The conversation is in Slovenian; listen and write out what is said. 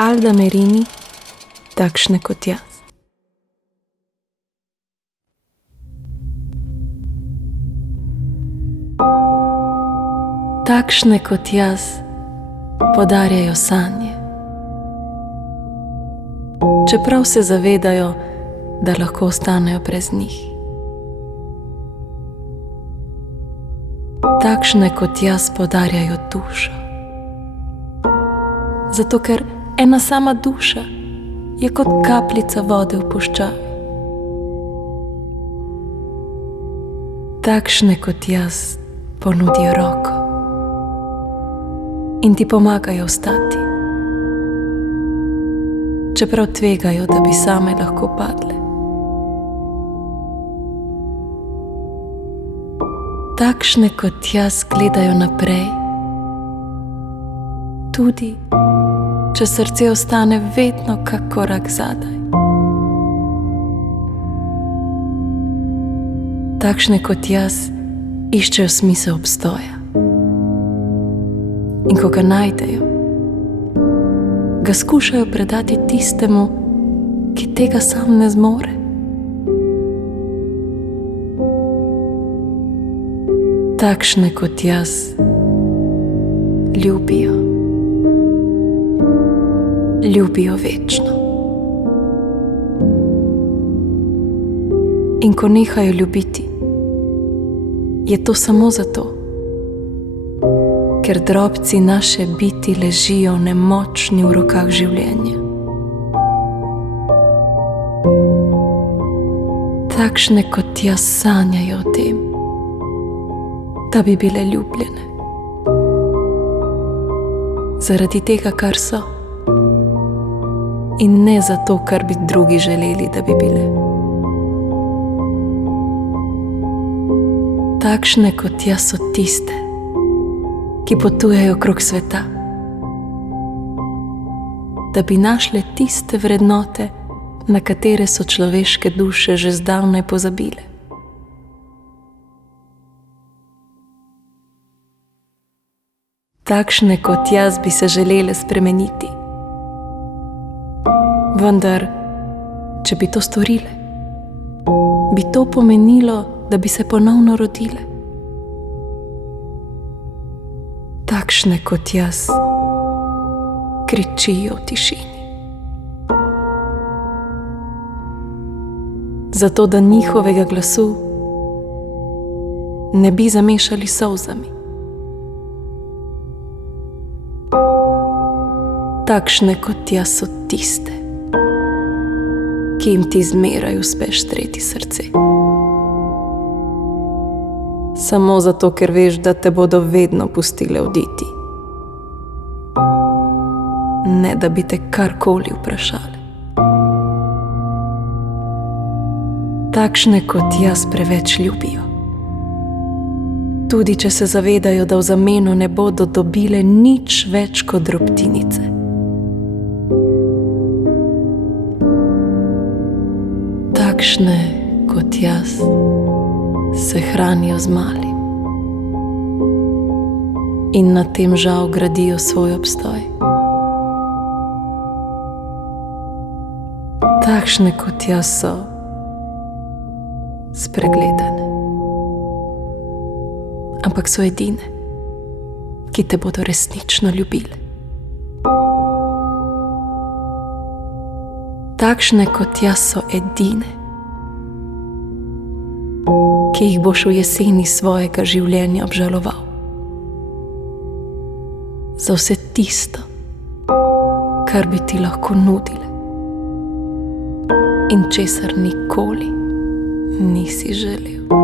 Alda Merini, takšne kot jaz. Takšne kot jaz podarjajo sanje, čeprav se zavedajo, da lahko ostanejo brez njih. Takšne kot jaz podarjajo dušo, zato ker ena sama duša je kot kapljica vode v puščavi. Takšne kot jaz ponudijo roko in ti pomagajo vstati, čeprav tvegajo, da bi same lahko padle. Takšne kot jaz gledajo naprej, tudi če srce ostane vedno kak korak zadaj. Takšne kot jaz iščejo smisel obstoja in ko ga najdejo, ga skušajo predati tistemu, ki tega sam ne zmore. Takšne kot jaz ljubijo večno. In ko nehajo ljubiti, je to samo zato, ker drobci naše biti ležijo nemočni v rokah življenja. Takšne kot jaz sanjajo o tem, da bi bile ljubljene zaradi tega, kar so, in ne zato, kar bi drugi želeli, da bi bile. Takšne kot jaz so tiste, ki potujejo krog sveta, da bi našle tiste vrednote, na katere so človeške duše že zdavnaj pozabile. Takšne kot jaz bi se želele spremeniti, vendar, če bi to storile, bi to pomenilo, da bi se ponovno rodile. Takšne kot jaz kričijo v tišini, zato da njihovega glasu ne bi zamešali s solzami. Takšne kot jaz so tiste, ki jim ti zmeraj uspeš streti srce. Samo zato, ker veš, da te bodo vedno pustile oditi, ne da bi te karkoli vprašale. Takšne kot jaz preveč ljubijo, tudi če se zavedajo, da v zameno ne bodo dobile nič več kot drobtinice. Takšne kot jaz se hranijo z malim in na tem žal gradijo svoj obstoj. Takšne kot jaz so spregledane, ampak so edine, ki te bodo resnično ljubile. Takšne kot jaz so edine, ki jih boš v jeseni svojega življenja obžaloval. Za vse tisto, kar bi ti lahko nudile in česar nikoli nisi želel.